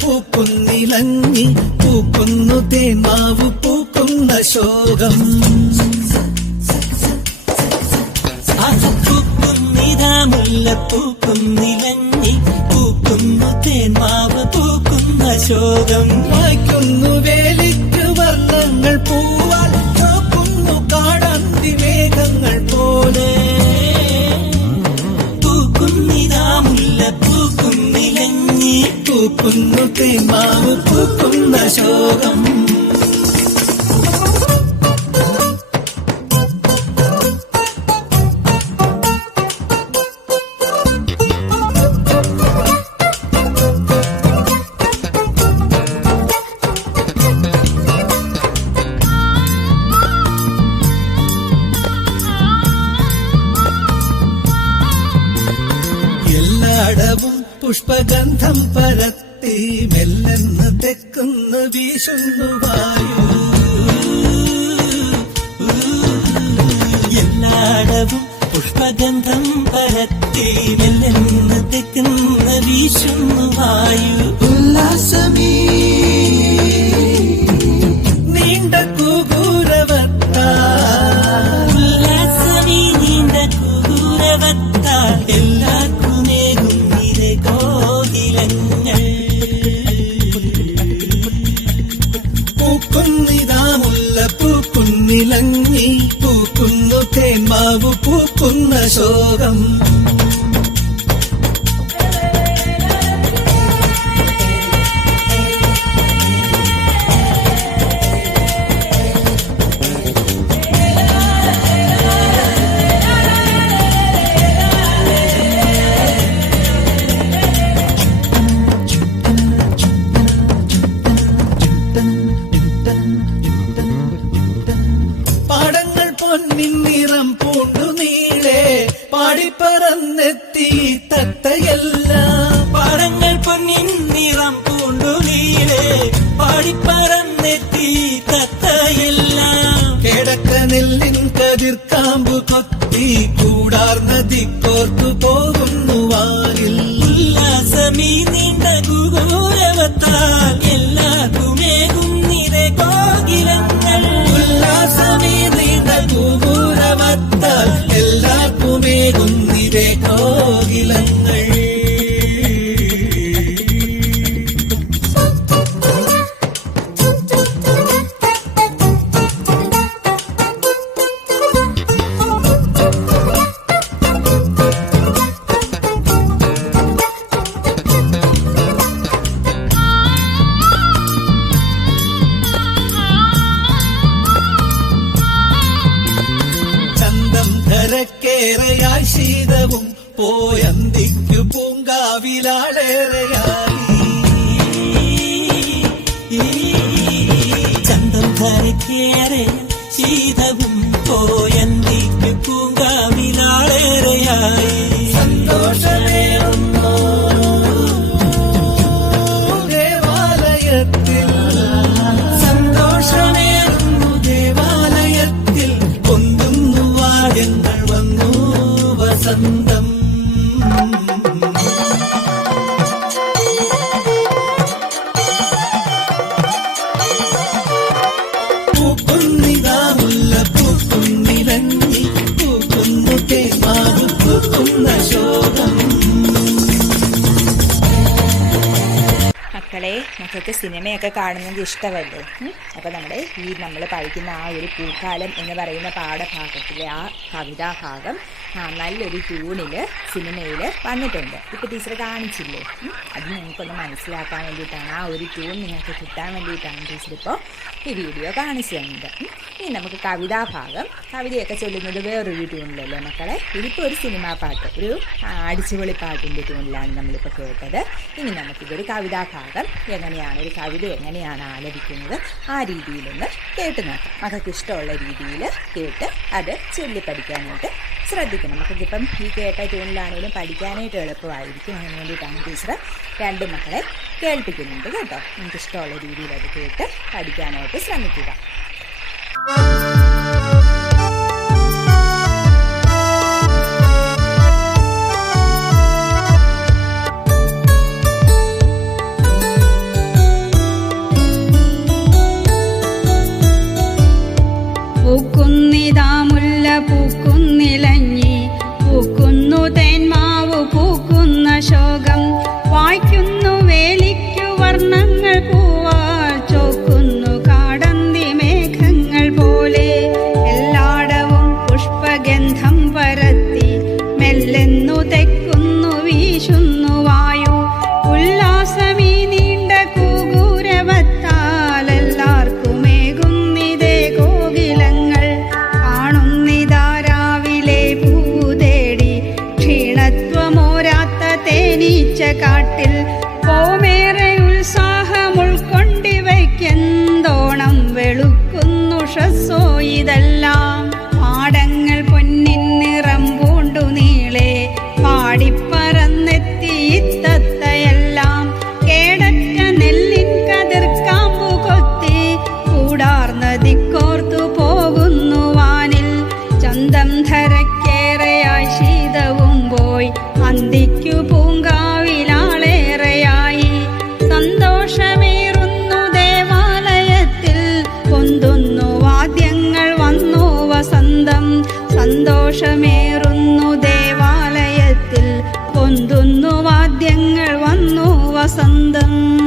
പൂക്കുന്നിലങ്ങി പൂക്കുന്നു തേന്മാവ് പൂക്കുന്ന ശോകം. പൂക്കുന്നിതാ മുല്ലപ്പൂക്കുന്നിലങ്ങി പൂക്കുന്നു തേന്മാവ് പൂക്കുന്ന ശോകം. വായിക്കുന്നു വേലിക്ക് വർണ്ണങ്ങൾ പൂവാൽ പൂക്കുന്നു കാടന്തി മേഘങ്ങൾ പോലെ. പൂക്കുന്നിതാ മുല്ലപ്പൂക്കുന്നിലങ്ങി പൂക്കുന്നു തേന്മാവ് പൂക്കുന്ന ശോകം. എല്ലായിടവും പുഷ്പഗന്ധം പരത്തി മെല്ലെന്ന് തെക്കുന്ന് വീശുന്നു വായു. എല്ലായിടവും പുഷ്പഗന്ധം പരത്തി മെല്ലെന്ന് തെക്കുന്ന വീശുന്നു വായു. ഉല്ലാസമീ നീണ്ട കൂകൂരവത്താ ഉല്ലാസമീ നീണ്ട കൂകൂരവത്താ എല്ലാവർക്കുമേകും നിരെ കോകിലങ്ങൾ. പൂക്കുന്നിതാ മുല്ലപ്പൂക്കുന്നിലങ്ങി പൂക്കുന്നു തേന്മാവ് പൂക്കുന്ന ശോകം. പാടങ്ങൾ പൊന്നിൻ നിറം പൂണ്ടു നീളെ പാടിപ്പറന്നെത്തി തത്തയെല്ലാം. പാടങ്ങൾ പൊന്നിൻ നിറം പൂണ്ടു നീളെ പാടിപ്പറന്നെത്തി തത്തയെല്ലാം. കിടക്ക നെല്ലിൻ കതിർക്കാമ്പു കൊത്തി കൂടാർന്ന ദിക്കോർത്തു പോകുന്നു വാനിൽ. ഉല്ലാസമീ നീണ്ട കൂകൂരവത്താൽ എല്ലാവർക്കുമേകും നിരെ കോകിലങ്ങൾ. ഉല്ലാസമീ നീണ്ട കൂകൂരവത്താൽ എല്ലാവർക്കുമേകും നിരെ കോകിലങ്ങൾ. ചന്തം ധരക്കേറെയായി ശീതവും പോയന്തിക്കു പൂങ്കാവിലാളേറെയായി. ചന്തം ധരക്കേറെ ശീതവും പോയന്തിക്ക് പൂങ്കാവിലാളേറെയായി. സന്തോഷമേറുന്നു ദേവാലയത്തിൽ സന്തോഷമേറുന്നു ദേവാലയത്തിൽ പൊന്തുന്നു വാദ്യങ്ങൾ വന്നു വസന്തം. പൂക്കുന്നിതാ മുല്ലപ്പൂക്കുന്നിലങ്ങി പൂക്കുന്നു തേന്മാവ് പൂക്കുന്ന ശോകം. മക്കളെ, മക്കൾക്ക് സിനിമയൊക്കെ കാണുന്നത് ഇഷ്ടമല്ലേ? അപ്പോൾ നമ്മൾ പഠിക്കുന്ന ആ ഒരു പൂക്കാലം എന്ന് പറയുന്ന പാഠഭാഗത്തിലെ ആ കവിതാഭാഗം നല്ലൊരു ട്യൂണിൽ സിനിമയിൽ വന്നിട്ടുണ്ട്. ഇപ്പോൾ ടീച്ചർ കാണിച്ചില്ലേ? അത് നിങ്ങൾക്കൊന്ന് മനസ്സിലാക്കാൻ വേണ്ടിയിട്ടാണ്, ആ ഒരു ട്യൂൺ നിങ്ങൾക്ക് കിട്ടാൻ വേണ്ടിയിട്ടാണ് ടീച്ചർ ഇപ്പോൾ ഈ വീഡിയോ കാണിച്ചു തന്നത്. ഇനി നമുക്ക് കവിതാഭാഗം, കവിതയൊക്കെ ചൊല്ലുന്നത് വേറൊരു ട്യൂണിലല്ലേ മക്കളെ? ഇതിപ്പോൾ ഒരു സിനിമാ പാട്ട്, ഒരു അടിച്ചുപൊളി പാട്ടിൻ്റെ ട്യൂണിലാണ് നമ്മളിപ്പോൾ കേട്ടത്. ഇനി നമുക്കിതൊരു കവിതാഭാഗം എങ്ങനെയാണ്, ഒരു കവിത എങ്ങനെയാണ് ആലപിക്കുന്നത് ആ രീതിയിലൊന്ന് കേട്ട് നോക്കാം. മക്കൾക്ക് ഇഷ്ടമുള്ള രീതിയിൽ കേട്ട് അത് ചൊല്ലി പഠിക്കാനായിട്ട് ശ്രദ്ധിക്കണം. നമുക്കിപ്പം ഈ കേട്ട ട്യൂണിലാണെങ്കിലും പഠിക്കാനായിട്ട് എളുപ്പമായിരിക്കും. അതിന് വേണ്ടിയിട്ടാണ് ടീച്ചർ രണ്ട് മക്കളെ കേൾപ്പിക്കുന്നുണ്ട് കേട്ടോ. എനിക്കിഷ്ടമുള്ള രീതിയിൽ അത് കേട്ട് പഠിക്കാനായിട്ട് ശ്രമിക്കുക. വസന്തം